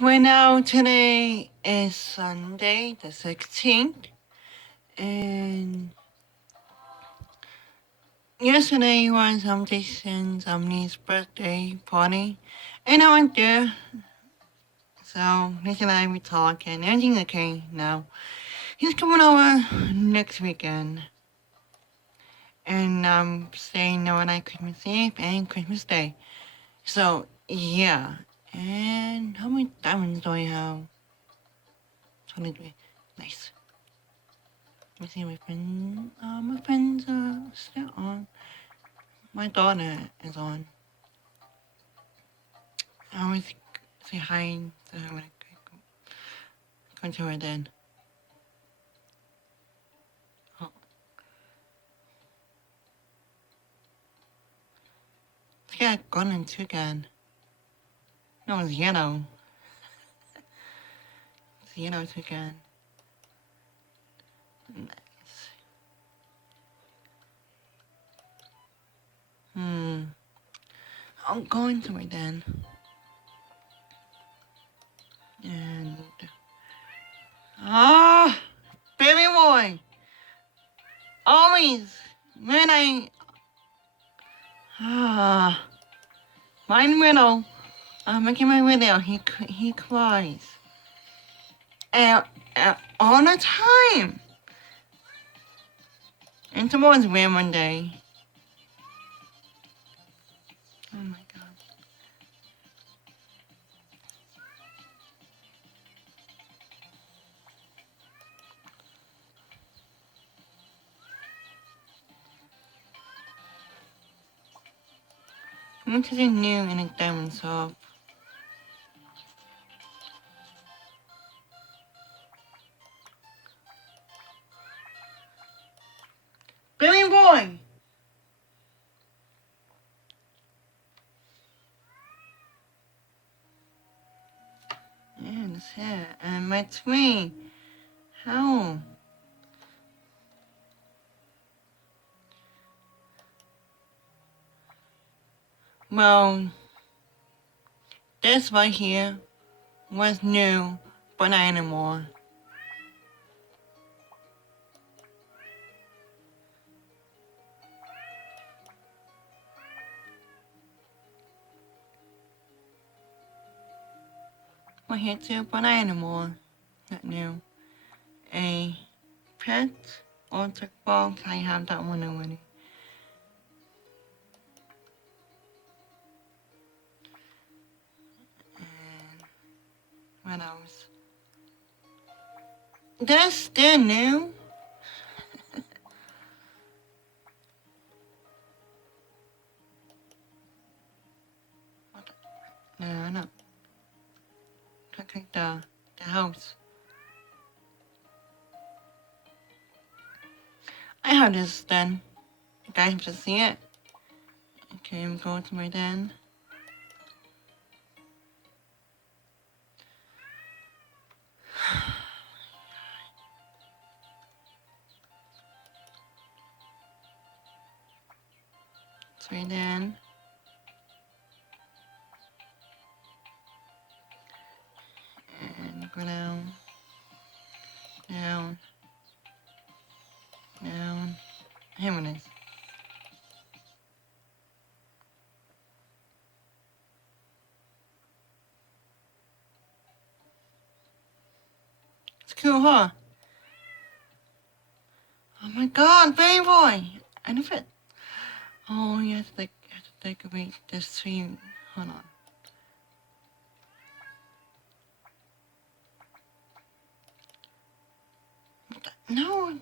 Right now, today is Sunday, the 16th, and yesterday was Omni's birthday party, and I went there. So, Nick and I we talk, and everything's okay now. He's coming over next weekend, and I'm staying overnight Christmas Eve and Christmas Day. So, yeah. And how many diamonds do I have? 23. Nice. Let me see my friends are still on. My daughter is on. I always say hi to her when I go to her then. Oh, it's got a gun and toucan. No, it's yellow. It's yellow toucan. Nice. I'm going to it then. And baby boy, always when I mine widow, I'm making my video. He cries, and all the time. And tomorrow's rain one day. Oh my god. I'm going to the new in a diamond shop. Baby boy! Yeah, that's it. And my tree. How? Well, this right here was new, but not anymore. Right here too, but not anymore. Not new. A pet electric box. I have that one already. And what else? That's still new. No. Look like the house. I have this then. You guys have to see it. Okay, I'm going to my den. It's my den. And go down, down, down. Here it is. It's cool, huh? Oh my god, baby boy! I never. Oh, you have to decorate this tree. Hold on. What the? No.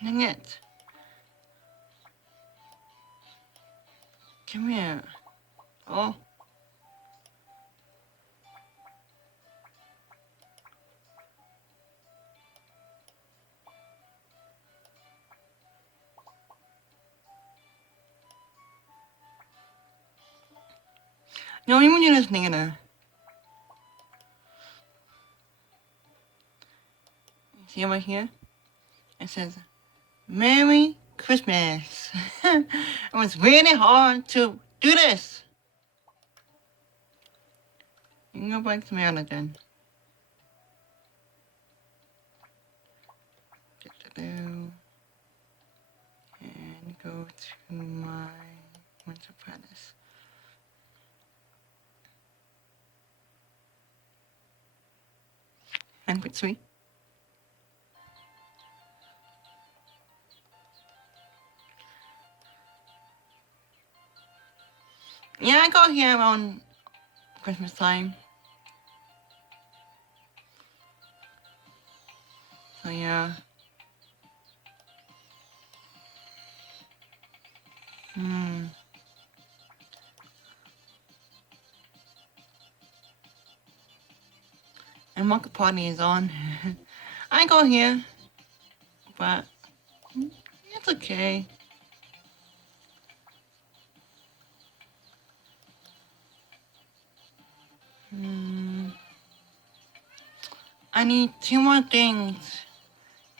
Dang it. Come here. Oh. No, even you just nigga. See over here? It says, Merry Christmas. It was really hard to do this. You can go back to Maryland then. And go to my Winter Palace. And put 3. Yeah, I got here around Christmas time. So yeah. And Market Party is on. I got here, but it's okay. I need 2 more things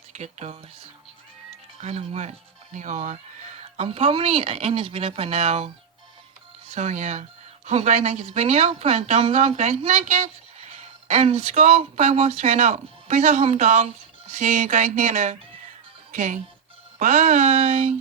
to get those. I don't know what they are. I'm probably in this video for now. So yeah. Hope you guys like this video. Put a thumbs up if you guys like it. And let's go by what's turn out. Peace out, home dogs. See you guys later. Okay. Bye.